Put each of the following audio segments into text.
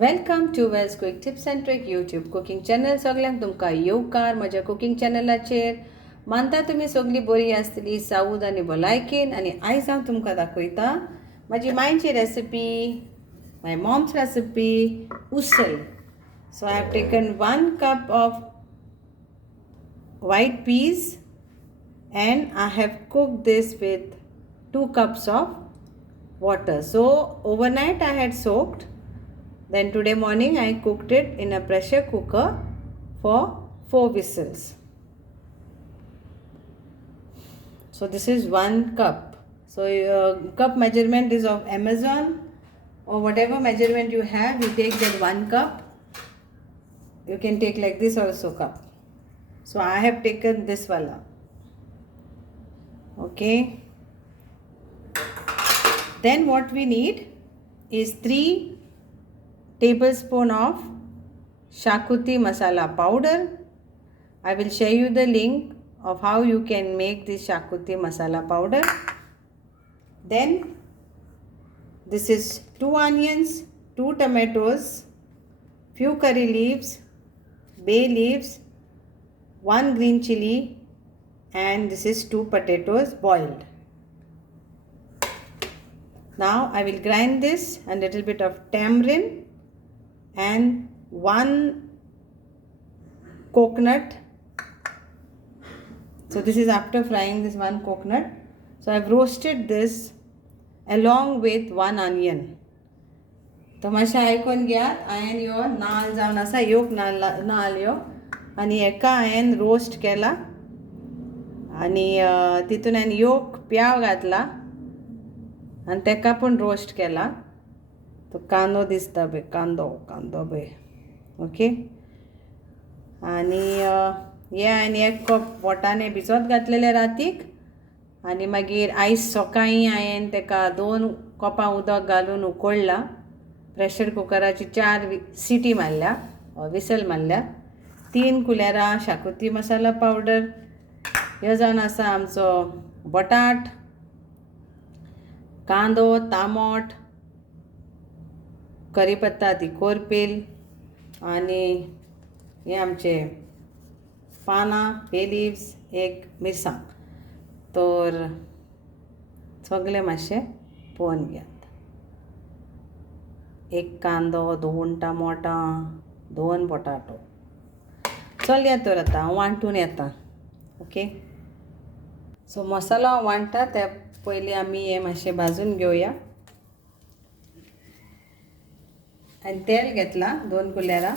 Welcome to veg quick tips and trick YouTube cooking channel. सगळ्यांक तुमकां येवकार म्हज्या कुकिंग चॅनलाचेर. मानता तुमी सगळीं बरी आसतली सावध आनी भलायकेन. आनी आयज हांव तुमकां दाखयता म्हाजी मायची recipe, my mom's recipe usal. So I have taken 1 cup of white peas and I have cooked this with 2 cups of water. So overnight I had soaked. Then today morning I cooked it in a pressure cooker for 4 whistles. So this is 1 cup. So cup measurement is of Amazon or whatever measurement you have, you take that 1 cup. You can take like this also cup. So I have taken this wala. Okay. Then what we need is 3 tablespoon of Xacuti Masala Powder. I will share you the link of how you can make this Xacuti Masala Powder. Then this is 2 onions, 2 tomatoes, few curry leaves, bay leaves, 1 green chili, and this is 2 potatoes boiled. Now I will grind this and a little bit of tamarind and 1 coconut. So this is after frying this 1 coconut. So I have roasted this along with 1 onion. तो मातशें आयकून घेयात. हांवें ह्यो नाल्ल जावन आसा, योक नाल्ल ह्यो, आनी हेका हांवें रोस्ट केला आनी तितून हांवें योक प्याव घातला आनी तेका पूण रोस्ट केला. तो कांदो दिसता पळय, कांदो पळय. ओके. आनी हे हांवें 1 कप वटाणे भिजत घातलेले रातीक आनी मागीर आयज सकाळीं हांवें तेका 2 कपां उदक घालून उकळला. प्रेशर कुकराची 4 सिटी मारल्या, विसल मारल्या. 3 कुलेरां शाकुती मसाला पावडर. ह्यो जावन आसा आमचो बटाट, कांदो, तामोट, करीपत्ता ती कोरपेल आनी हे आमचे पानां, बे लिव्स, 1 मिरसांग. तर सगळें मातशें पळोवन घेयात. 1 कांदो, 2 टमाटां, 2 पोटाटो. चल या तर आतां हांव वांटून येता. ओके. सो मसालो हांव वांटता त्या पयलीं आमी हें मातशें भाजून घेवया. आनी तेल घेतला 2 कुलेरां.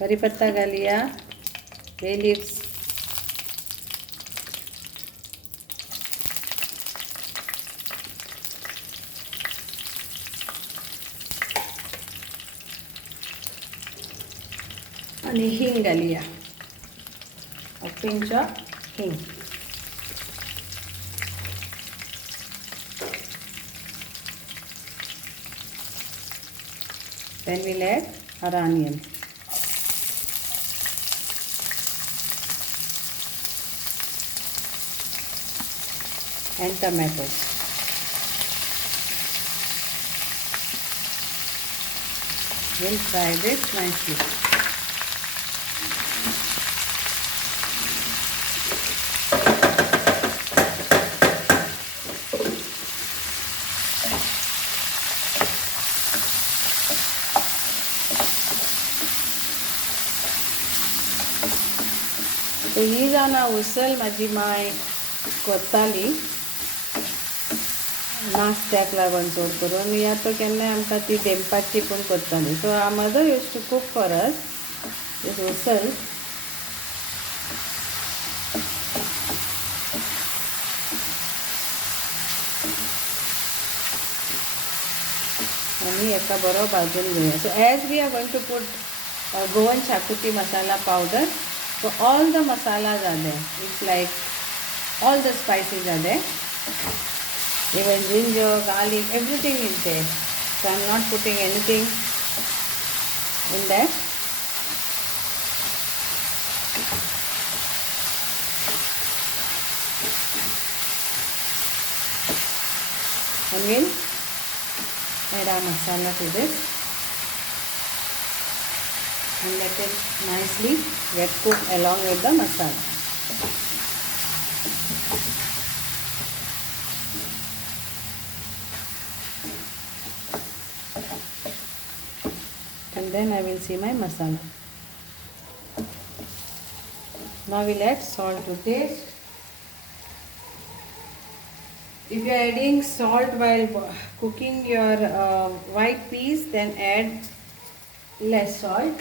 करीपत्ता घालया, बे लिव्स, आनी हिंग घालया, a pinch of hing. Then we'll add our onion. And tomatoes. We'll fry this nicely. So ही जावन उसल म्हाजी माय करताली नाश्त्याक लागून चड करून. या तो केन्नाय आमकां ती देंपाची पूण करताली. So our mother used to cook for us this usal. आनी हेका बरो भाजून घेवया. So as we are going to put Goan xacuti masala powder. So all the masalas are there. It's like all the spices are there. Even ginger, garlic, everything is there. So I'm not putting anything in that. And we'll add our masala to this and let it nicely get cooked along with the masala. And then I will see my masala. Now we'll add salt to taste. If you are adding salt while cooking your white peas, then add less salt.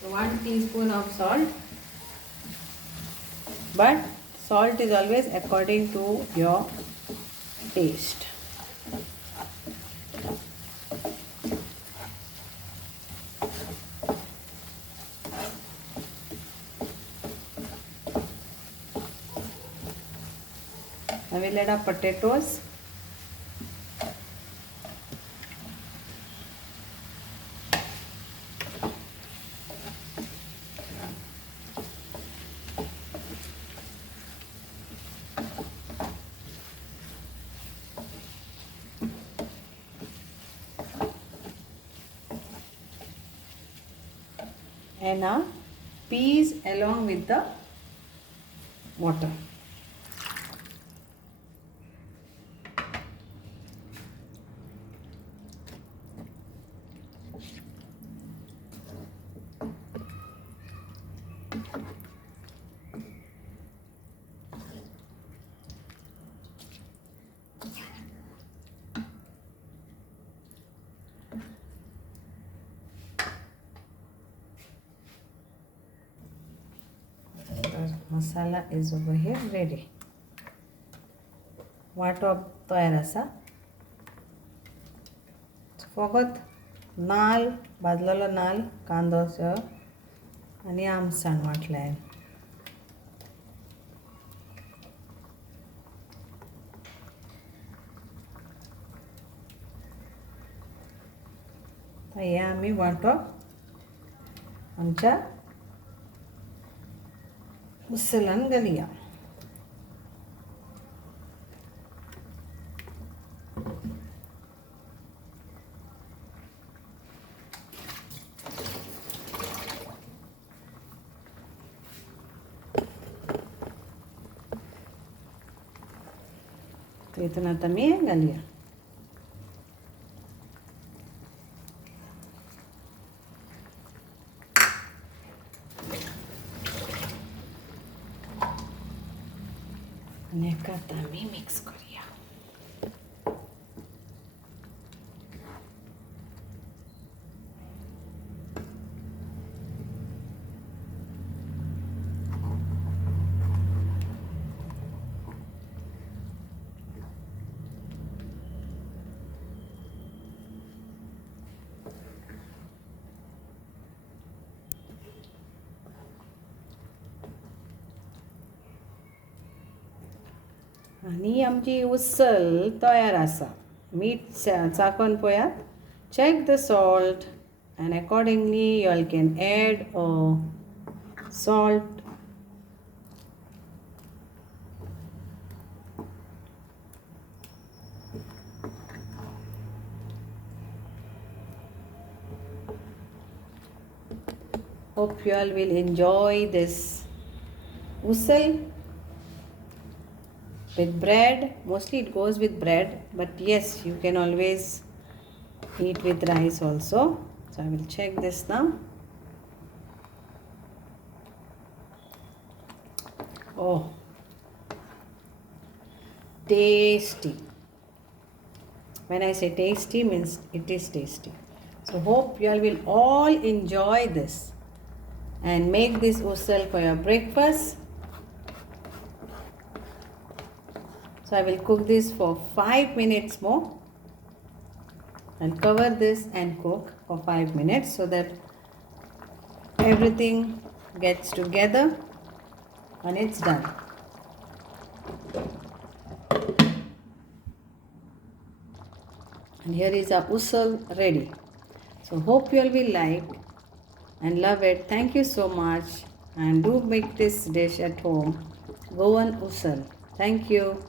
So 1 teaspoon of salt. But salt is always according to your taste. I will add our potatoes. And our peas along with the water. Masala is over here ready. वाटप तयार आसा. फकत नाल भाजलेलो नाल कांदो आनी आमसाण वाटलें. हे आमी वाटप आमच्या उसलान घालया. तो इतना तमी घालया. आणि एका आमी मिक्स करूया. आणि आमची उसल तयार आसा. मीठ चाखून पळयात. Check the salt and accordingly you all can add salt. Hope you all will enjoy this usal with bread. Mostly it goes with bread, but yes, you can always eat with rice also. So I will check this now. Oh, tasty. When I say tasty, means it is tasty. So hope you all will all enjoy this and make this usal for your breakfast. So I will cook this for 5 minutes more. I'll cover this and cook for 5 minutes so that everything gets together and it's done. And here is our usal ready. So hope you all will like and love it. Thank you so much, and do make this dish at home. Goan Usal. Thank you.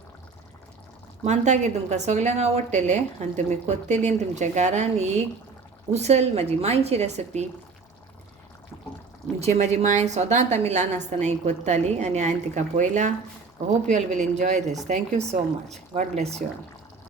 मानता की तुमकां सगल्यांक आवडटलें आनी तुमी कोत्तेली आनी तुमच्या घरान ही उसल म्हाजी मायची रेसिपी म्हणजे म्हाजी माय सदांच आमी ल्हान आसतना ही कोत्ताली आनी हांवें तिका पळयलां. Hope you all will enjoy this. Thank you so much. God bless you all.